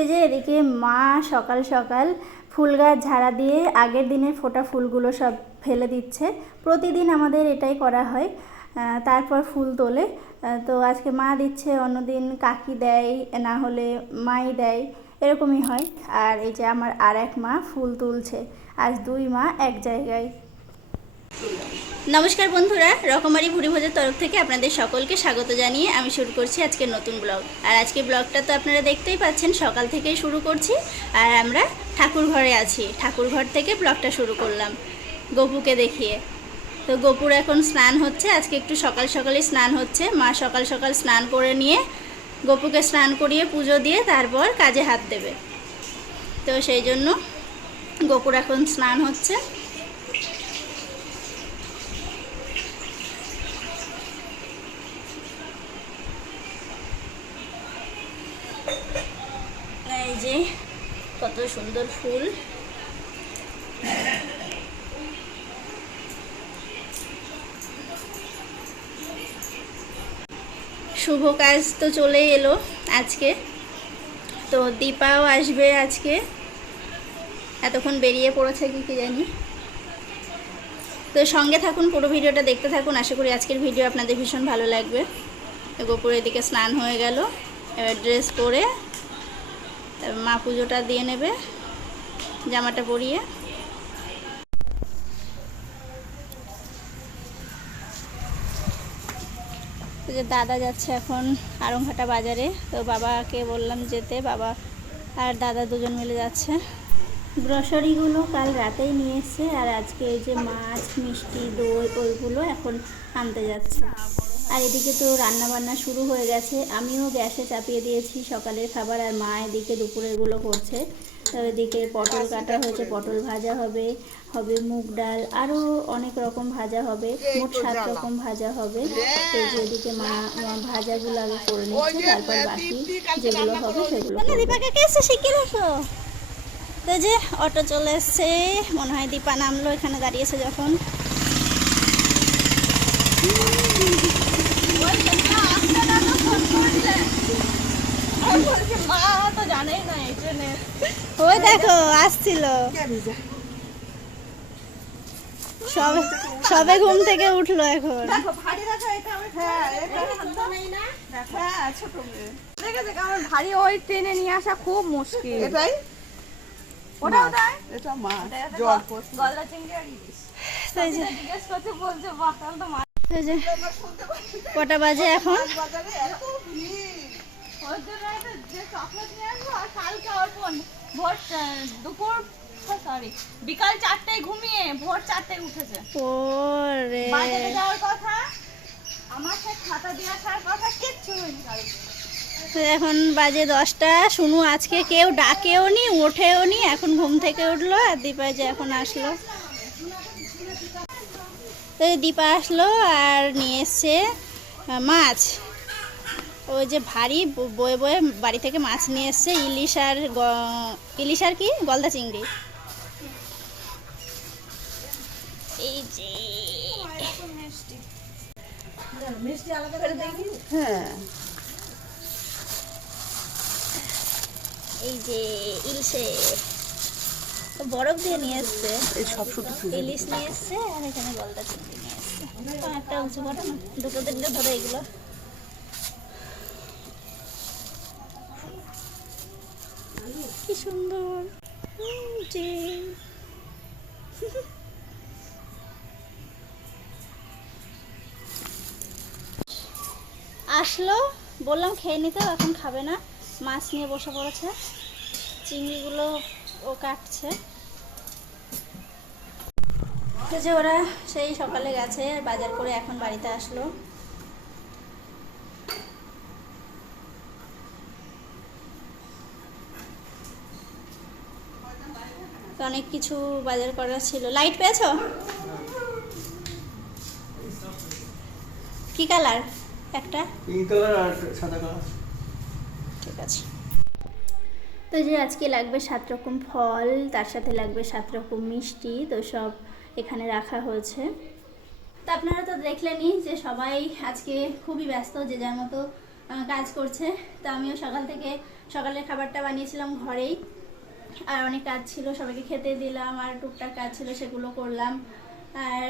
এই যে এদিকে মা সকাল সকাল ফুল গাছ ঝাড়া দিয়ে আগের দিনের ফোটা ফুলগুলো সব ফেলে দিচ্ছে। প্রতিদিন আমাদের এটাই করা হয় তারপর ফুল তোলে। তো আজকে মা দিচ্ছে, অন্যদিন কাকি দেয়, না হলে মাই দেয়, এরকমই হয়। আর এই যে আমার আর এক মা ফুল তুলছে, আজ দুই মা এক জায়গায়। নমস্কার বন্ধুরা, রকমারি ভুড়ি ভোজের তরফ থেকে আপনাদের সকলকে স্বাগত জানিয়ে আমি শুরু করছি আজকের নতুন ব্লগ। আর আজকে ব্লগটা তো আপনারা দেখতেই পাচ্ছেন, সকাল থেকেই শুরু করছি। আর আমরা ঠাকুর ঘরে আছি, ঠাকুর ঘর থেকে ব্লগটা শুরু করলাম, গপুকে দেখিয়ে। তো গপুর এখন স্নান হচ্ছে, আজকে একটু সকাল সকালে স্নান হচ্ছে। মা সকাল সকাল স্নান করে নিয়ে গপুকে স্নান করিয়ে পুজো দিয়ে তারপর কাজে হাত দেবে। তো সেই জন্য গপুর এখন স্নান হচ্ছে এই যে কত সুন্দর ফুল। শুভ কাজ তো চলেই এলো আজকে। তো দীপাও আসবে আজকে। এতক্ষণ বেরিয়ে পড়েছে কি কি জানি। তো সঙ্গে থাকুন, পুরো ভিডিওটা দেখতে থাকুন। আশা করি আজকের ভিডিও আপনাদের ভীষণ ভালো লাগবে। গোপুরের দিকে স্নান হয়ে গেল। এবার ড্রেস পরে মা পুজোটা দিয়ে নেবে, জামাটা পরিয়ে। যে দাদা যাচ্ছে এখন আরংঘাটা বাজারে। তো বাবাকে বললাম যেতে, বাবা আর দাদা দুজন মিলে যাচ্ছে। গ্রসারিগুলো কাল রাতেই নিয়ে আর আজকে এই যে মাছ, মিষ্টি, দই, ওইগুলো এখন আনতে যাচ্ছে। আর এদিকে তো রান্না বান্না শুরু হয়ে গেছে। আমিও গ্যাসে চাপিয়ে দিয়েছি সকালের খাবার আর মা এদিকে দুপুরেরগুলো করছে। তো এদিকে পটল কাটা হয়েছে পটল ভাজা হবে হবে মুগ ডাল আরও অনেক রকম ভাজা হবে মোট সাত রকম ভাজা হবে। তো এই যে এদিকে মা ভাজাগুলো আগে করে নিচ্ছে তারপর বাকি যেগুলো হবে সেগুলো তো যে অটো চলে এসছে মনে হয় দীপা নামলো এখানে দাঁড়িয়েছে যখন মা তো জানেই না এই ট্রেনে ওই দেখো আসছিল। সবে সবে ঘুম থেকে উঠল এখন। ভারী হ্যাঁ হ্যাঁ ভারী ওই ট্রেনে নিয়ে আসা খুব মুশকিল। এটাই? ওটা ওটাই? এটা মাছ জল গলদা চিংড়ি আর ইলিশ। তো এই যে জিজ্ঞেস করছে বলছে বাহ তো মাছ এই যে কটা বাজে এখন? দুপুর সরি বিকাল চারটায় ঘুমিয়ে ভোর চারটায় উঠেছে। ওরে। বাজারে যাওয়ার কথা আমার সাথে খাতা দিয়ে আসার কথা কিচ্ছু এখন বাজে দশটা। শুনু আজকে কেউ ডাকেও নি ওঠেও নি এখন ঘুম থেকে উঠল আর দীপা যে এখন আসলো। তো দীপা আসলো আর নিয়ে এসছে মাছ। ওই যে ভারী বয়ে বয়ে বাড়ি থেকে মাছ নিয়ে এসছে, ইলিশ আর ইলিশ আর কি? গলদা চিংড়ি। এই যে। হ্যাঁ। এই যে, ইলিশে। বরফ দিয়ে নিয়ে এসছে। এই সব শুধু ইলিশ নিয়ে এসছে আর এখানে গলদা চিংড়ি নিয়ে এসছে। একটা উঁচু করে না দুটো তিনটে ধরে এগুলো। কি সুন্দর। আসলো বললাম খেয়ে নিতে এখন খাবে না। মাছ নিয়ে বসে পড়েছে। চিংড়িগুলো ও কাটছে। যে ওরা সেই সকালে গেছে বাজার করে এখন বাড়িতে আসলো। তো অনেক কিছু বাজার করা ছিল। লাইট পেয়েছ? কি কালার একটা? পিঙ্ক কালার আর সাদা কালার ঠিক আছে। তো যে আজকে লাগবে সাত রকম ফল তার সাথে লাগবে সাত রকম মিষ্টি তো সব এখানে রাখা হয়েছে। তো আপনারা তো দেখলেনই যে সবাই আজকে খুবই ব্যস্ত, যে যার মতো কাজ করছে। তো আমিও সকাল থেকে সকালের খাবারটা বানিয়েছিলাম ঘরেই। আর অনেক কাজ ছিল, সবাইকে খেতে দিলাম, আর টুকটাক কাজ ছিল সেগুলো করলাম। আর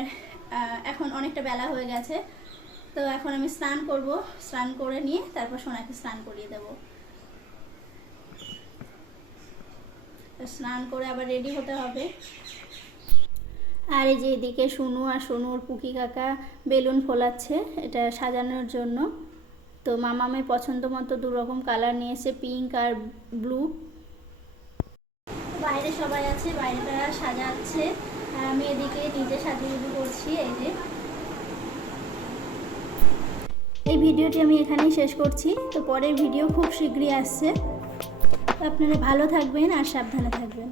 এখন অনেকটা বেলা হয়ে গেছে। তো এখন আমি স্নান করব, স্নান করে নিয়ে তারপর সোনাকে স্নান করিয়ে দেবো। স্নান করে আবার রেডি হতে হবে। আর এই যে এদিকে সোনু আর সোনুর পুকি কাকা বেলুন ফোলাচ্ছে, এটা সাজানোর জন্য। তো মামামের পছন্দ মতো দু রকম কালার নিয়ে পিঙ্ক আর ব্লু। বাইরে সবাই আছে, বাইরেটা সাজাচ্ছে। আর আমি এদিকে নিজে সাজুগুজু করছি, এই যে। এই ভিডিওটি আমি এখানেই শেষ করছি। তো পরের ভিডিও খুব শীঘ্রই আসছে। আপনারা ভালো থাকবেন আর সাবধানে থাকবেন।